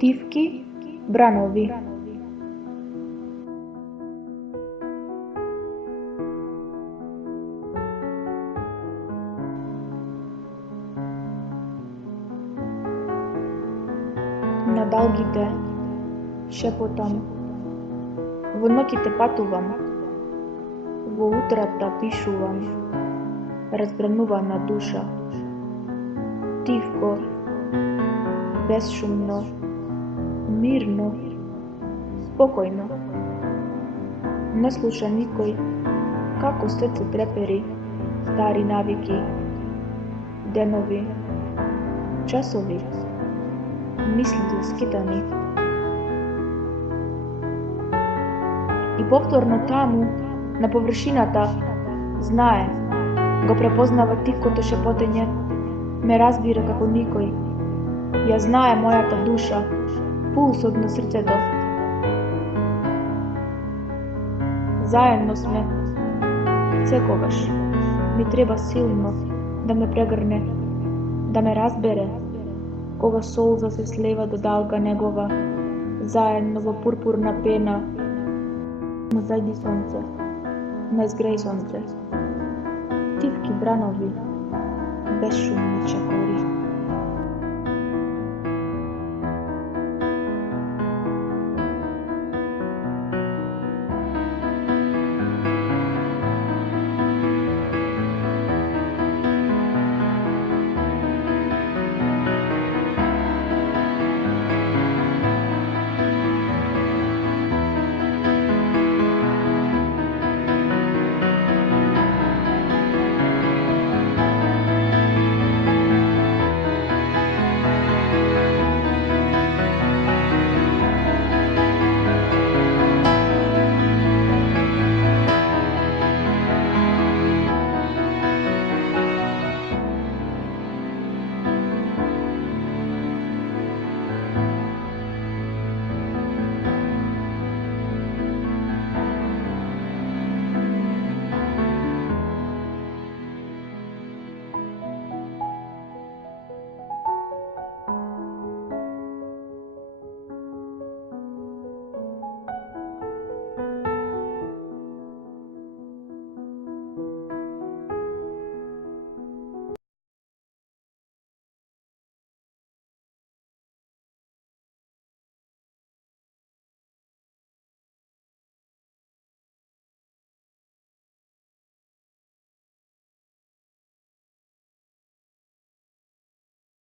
Тивки бранови. На далгите шепотам, во ноќите патувам, во утрата пишувам, разбранувана душа, тивко, безшумно, мирно, спокојно. Не слуша никој како срце трепери, стари навики, денови, часови, мисли скитани. И повторно таму, на површината, знае, го препознава тивкото шепотење, ме разбира како никој. Ја знае мојата душа, пулсот на срцето. Заедно сме, секогаш. Ми треба силно да ме прегрне, да ме разбере, кога солза се слева до далга негова, заедно во пурпурна пена. Но зајди сонце, не згреј сонце. Тивки бранови, безшумни чекови.